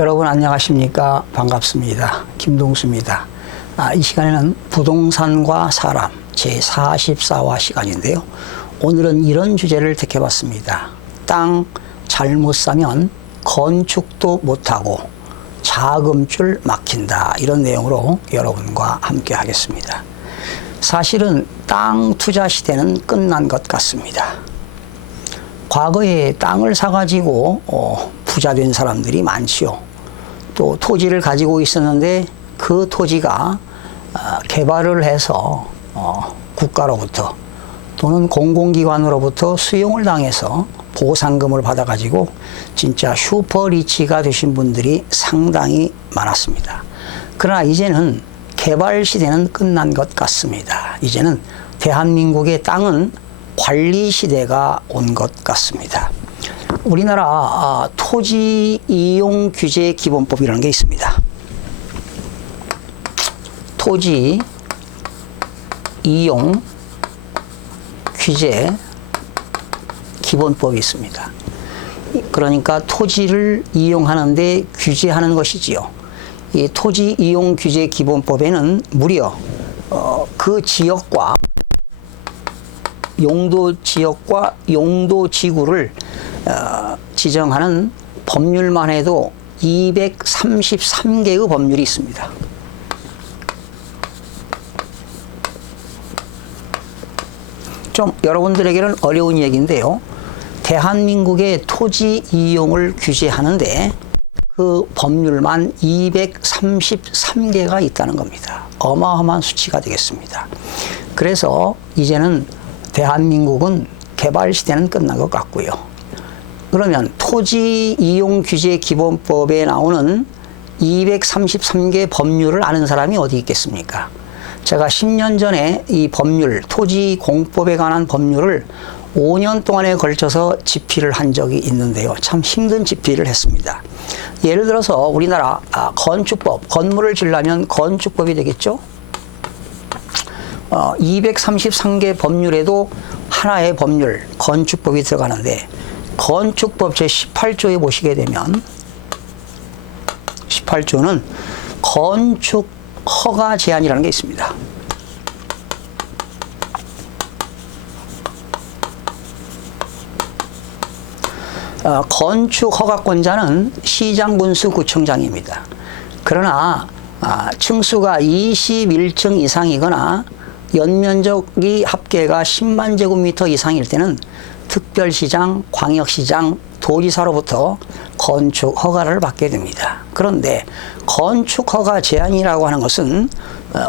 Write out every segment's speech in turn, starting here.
여러분 안녕하십니까? 반갑습니다. 김동수입니다. 이 시간에는 부동산과 사람 제44화 시간인데요. 오늘은 이런 주제를 택해봤습니다. 땅 잘못 사면 건축도 못하고 자금줄 막힌다. 이런 내용으로 여러분과 함께 하겠습니다. 사실은 땅 투자 시대는 끝난 것 같습니다. 과거에 땅을 사가지고 부자 된 사람들이 많지요. 또 토지를 가지고 있었는데 그 토지가 개발을 해서 국가로부터 또는 공공기관으로부터 수용을 당해서 보상금을 받아가지고 진짜 슈퍼리치가 되신 분들이 상당히 많았습니다. 그러나 이제는 개발 시대는 끝난 것 같습니다. 이제는 대한민국의 땅은 관리 시대가 온 것 같습니다. 우리나라 토지 이용 규제 기본법이라는 게 있습니다. 토지 이용 규제 기본법이 있습니다. 그러니까 토지를 이용하는데 규제하는 것이지요. 이 토지 이용 규제 기본법에는 무려 그 지역과 용도 지역과 용도 지구를 지정하는 법률만 해도 233개의 법률이 있습니다. 좀 여러분들에게는 어려운 얘기인데요. 대한민국의 토지 이용을 규제하는데 그 법률만 233개가 있다는 겁니다. 어마어마한 수치가 되겠습니다. 그래서 이제는 대한민국은 개발 시대는 끝난 것 같고요. 그러면 토지 이용 규제 기본법에 나오는 233개 법률을 아는 사람이 어디 있겠습니까? 제가 10년 전에 이 법률, 토지 공법에 관한 법률을 5년 동안에 걸쳐서 집필을 한 적이 있는데요. 참 힘든 집필을 했습니다. 예를 들어서 우리나라 건축법, 건물을 지으려면 건축법이 되겠죠? 233개 법률에도 하나의 법률, 건축법이 들어가는데 건축법 제18조에 보시게 되면 18조는 건축 허가 제한이라는 게 있습니다. 건축 허가권자는 시장군수구청장입니다. 그러나 층수가 21층 이상이거나 연면적이 합계가 10만 제곱미터 이상일 때는 특별시장, 광역시장, 도지사로부터 건축 허가를 받게 됩니다. 그런데 건축 허가 제한이라고 하는 것은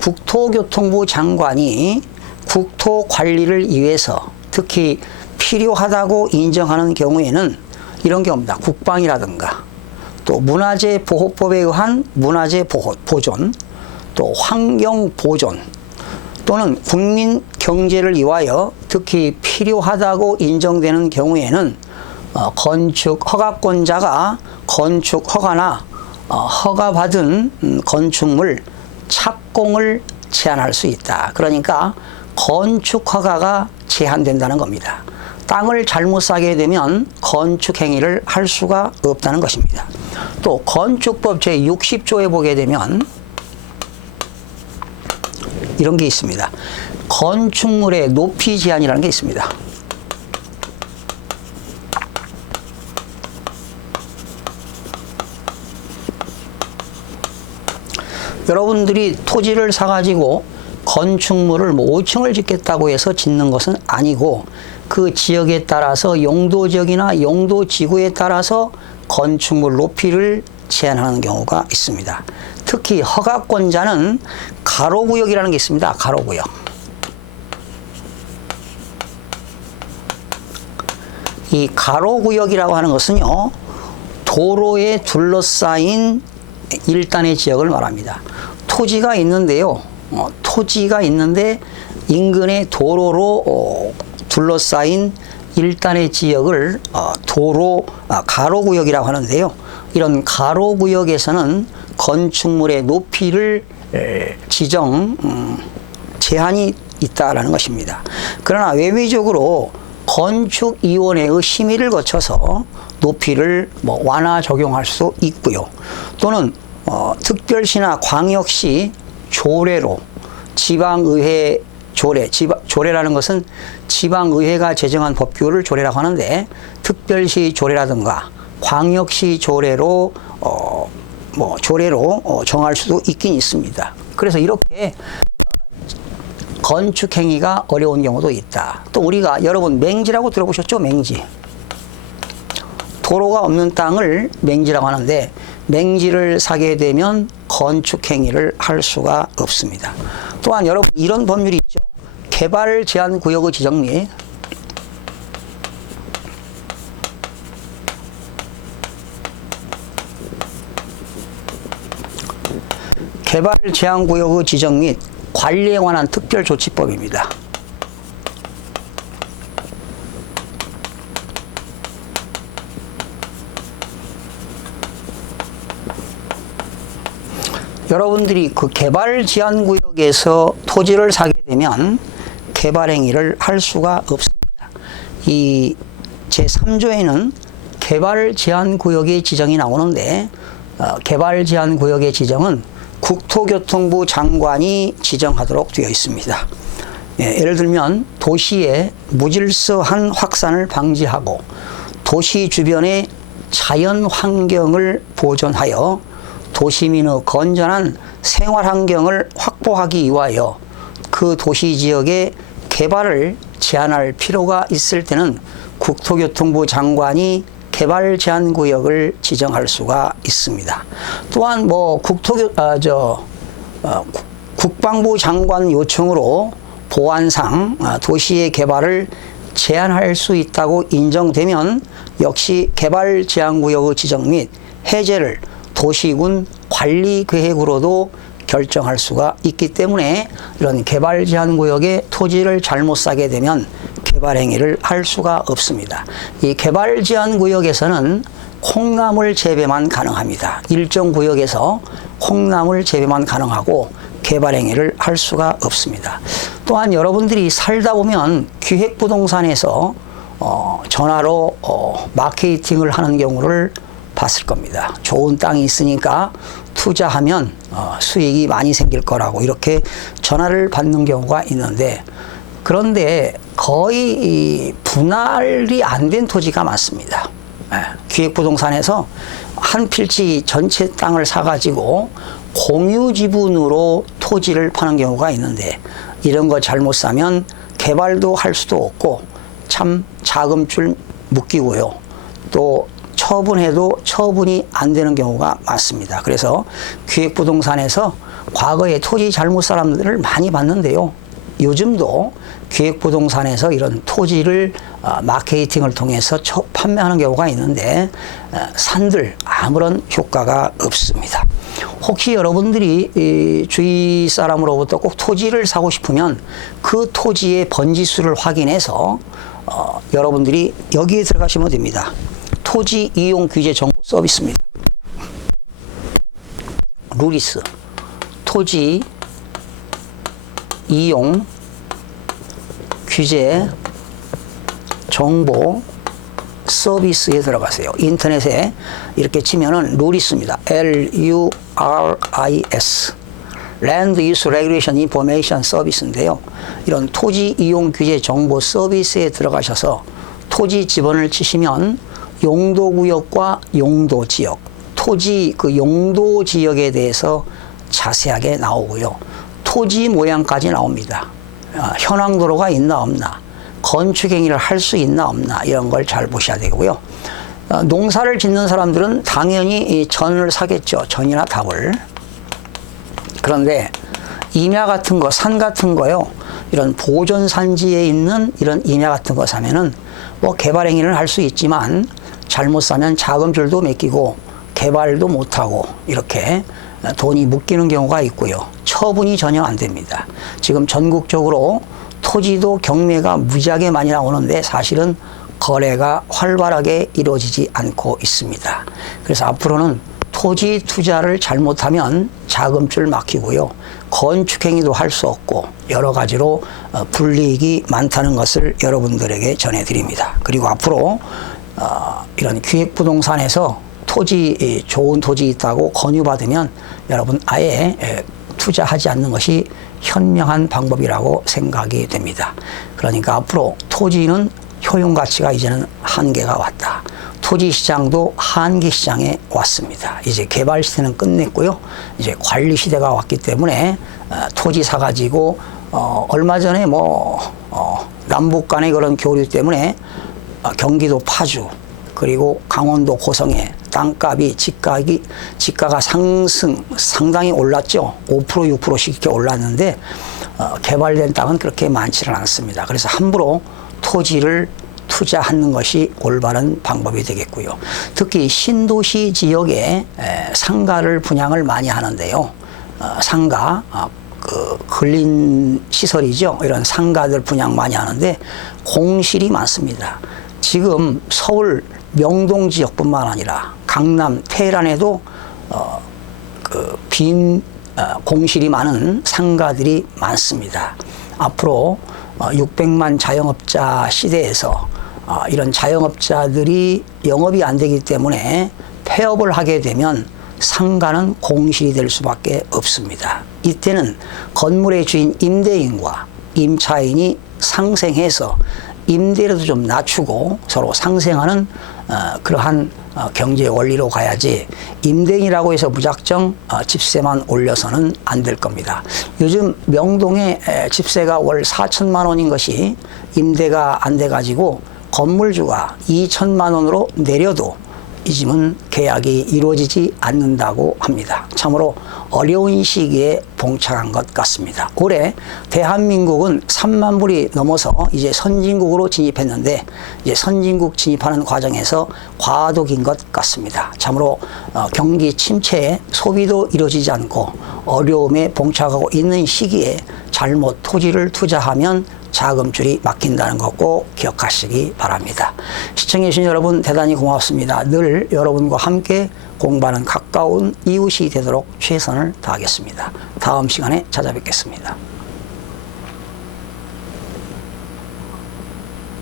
국토교통부 장관이 국토 관리를 위해서 특히 필요하다고 인정하는 경우에는 이런 경우입니다. 국방이라든가 또 문화재 보호법에 의한 문화재 보존, 또 환경 보존, 또는 국민 경제를 위하여 특히 필요하다고 인정되는 경우에는 건축 허가권자가 건축 허가나 허가받은 건축물 착공을 제한할 수 있다. 그러니까 건축 허가가 제한된다는 겁니다. 땅을 잘못 사게 되면 건축 행위를 할 수가 없다는 것입니다. 또 건축법 제60조에 보게 되면 이런 게 있습니다. 건축물의 높이 제한이라는 게 있습니다. 여러분들이 토지를 사가지고 건축물을 5층을 짓겠다고 해서 짓는 것은 아니고 그 지역에 따라서 용도 지역이나 용도 지구에 따라서 건축물 높이를 제한하는 경우가 있습니다. 특히 허가권자는 가로구역이라는 게 있습니다. 가로구역. 이 가로구역이라고 하는 것은요, 도로에 둘러싸인 일단의 지역을 말합니다. 토지가 있는데요. 토지가 있는데 인근의 도로로 둘러싸인 일단의 지역을 가로구역이라고 하는데요. 이런 가로구역에서는 건축물의 높이를 제한이 있다라는 것입니다. 그러나 외부적으로 건축위원회의 심의를 거쳐서 높이를 완화 적용할 수 있고요. 또는 특별시나 광역시 조례로 지방의회 조례라는 것은 지방의회가 제정한 법규를 조례라고 하는데 특별시 조례라든가 광역시 조례로 정할 수도 있긴 있습니다. 그래서 이렇게 건축 행위가 어려운 경우도 있다. 또 우리가 여러분 맹지라고 들어보셨죠? 맹지. 도로가 없는 땅을 맹지라고 하는데 맹지를 사게 되면 건축 행위를 할 수가 없습니다. 또한 여러분 이런 법률이 있죠. 개발 제한 구역의 지정 및 개발 제한 구역의 지정 및 관리에 관한 특별조치법입니다. 여러분들이 그 개발 제한 구역에서 토지를 사게 되면 개발 행위를 할 수가 없습니다. 이 제3조에는 개발 제한 구역의 지정이 나오는데 개발 제한 구역의 지정은 국토교통부 장관이 지정하도록 되어 있습니다. 예를 들면 도시의 무질서한 확산을 방지하고 도시 주변의 자연 환경을 보존하여 도시민의 건전한 생활 환경을 확보하기 위하여 그 도시 지역의 개발을 제한할 필요가 있을 때는 국토교통부 장관이 개발 제한 구역을 지정할 수가 있습니다. 또한 국방부 장관 요청으로 보안상 도시의 개발을 제한할 수 있다고 인정되면 역시 개발 제한 구역의 지정 및 해제를 도시군 관리 계획으로도 결정할 수가 있기 때문에 이런 개발 제한 구역에 토지를 잘못 사게 되면 개발 행위를 할 수가 없습니다. 이 개발 제한 구역에서는 콩나물 재배만 가능합니다. 일정 구역에서 콩나물 재배만 가능하고 개발 행위를 할 수가 없습니다. 또한 여러분들이 살다 보면 기획부동산에서 전화로 마케팅을 하는 경우를 봤을 겁니다. 좋은 땅이 있으니까 투자하면 수익이 많이 생길 거라고 이렇게 전화를 받는 경우가 있는데 그런데 거의 분할이 안 된 토지가 많습니다. 기획부동산에서 한 필지 전체 땅을 사가지고 공유 지분으로 토지를 파는 경우가 있는데 이런 거 잘못 사면 개발도 할 수도 없고 참 자금줄 묶이고요. 또 처분해도 처분이 안 되는 경우가 많습니다. 그래서 기획부동산에서 과거에 토지 잘못 사람들을 많이 봤는데요. 요즘도 기획부동산에서 이런 토지를 마케팅을 통해서 판매하는 경우가 있는데 산들 아무런 효과가 없습니다. 혹시 여러분들이 주위 사람으로부터 꼭 토지를 사고 싶으면 그 토지의 번지수를 확인해서 여러분들이 여기에 들어가시면 됩니다. 토지 이용 규제 정보 서비스입니다. 루리스 토지 이용 규제 정보 서비스에 들어가세요. 인터넷에 이렇게 치면은 루리스입니다. LURIS Land Use Regulation Information Service인데요. 이런 토지 이용 규제 정보 서비스에 들어가셔서 토지 지번을 치시면 용도구역과 용도지역, 토지 그 용도지역에 대해서 자세하게 나오고요. 토지 모양까지 나옵니다. 현황도로가 있나 없나, 건축행위를 할 수 있나 없나 이런 걸 잘 보셔야 되고요. 농사를 짓는 사람들은 당연히 이 전을 사겠죠. 전이나 답을. 그런데 임야 같은 거, 산 같은 거요. 이런 보존산지에 있는 이런 임야 같은 거 사면은 뭐 개발행위를 할 수 있지만 잘못 사면 자금줄도 맡기고 개발도 못하고 이렇게 돈이 묶이는 경우가 있고요. 처분이 전혀 안 됩니다. 지금 전국적으로 토지도 경매가 무지하게 많이 나오는데 사실은 거래가 활발하게 이루어지지 않고 있습니다. 그래서 앞으로는 토지 투자를 잘못하면 자금줄 막히고요. 건축행위도 할 수 없고 여러 가지로 불이익이 많다는 것을 여러분들에게 전해드립니다. 그리고 앞으로 이런 기획부동산에서 토지, 좋은 토지 있다고 권유받으면 여러분 아예 투자하지 않는 것이 현명한 방법이라고 생각이 됩니다. 그러니까 앞으로 토지는 효용 가치가 이제는 한계가 왔다. 토지 시장도 한계 시장에 왔습니다. 이제 개발 시대는 끝냈고요. 이제 관리 시대가 왔기 때문에 토지 사가지고 얼마 전에 남북 간의 그런 교류 때문에 경기도 파주 그리고 강원도 고성에 땅값이 지가가 상당히 올랐죠. 5% 6%씩 이렇게 올랐는데 개발된 땅은 그렇게 많지는 않습니다. 그래서 함부로 토지를 투자하는 것이 올바른 방법이 되겠고요. 특히 신도시 지역에 상가를 분양을 많이 하는데요. 상가, 근린 시설이죠. 이런 상가들 분양 많이 하는데 공실이 많습니다. 지금 서울 명동 지역뿐만 아니라 강남 테헤란에도 빈 공실이 많은 상가들이 많습니다. 앞으로 600만 자영업자 시대에서 이런 자영업자들이 영업이 안 되기 때문에 폐업을 하게 되면 상가는 공실이 될 수밖에 없습니다. 이때는 건물의 주인 임대인과 임차인이 상생해서 임대료도 좀 낮추고 서로 상생하는 그러한 경제 원리로 가야지 임대인이라고 해서 무작정 집세만 올려서는 안 될 겁니다. 요즘 명동에 집세가 월 4천만 원인 것이 임대가 안 돼가지고 건물주가 2천만 원으로 내려도 이 집은 계약이 이루어지지 않는다고 합니다. 참으로 어려운 시기에 봉착한 것 같습니다. 올해 대한민국은 3만 불이 넘어서 이제 선진국으로 진입했는데 이제 선진국 진입하는 과정에서 과도기인 것 같습니다. 참으로 경기 침체에 소비도 이루어지지 않고 어려움에 봉착하고 있는 시기에 잘못 토지를 투자하면 자금줄이 막힌다는 거 꼭 기억하시기 바랍니다. 시청해주신 여러분 대단히 고맙습니다. 늘 여러분과 함께 공부하는 가까운 이웃이 되도록 최선을 다하겠습니다. 다음 시간에 찾아뵙겠습니다.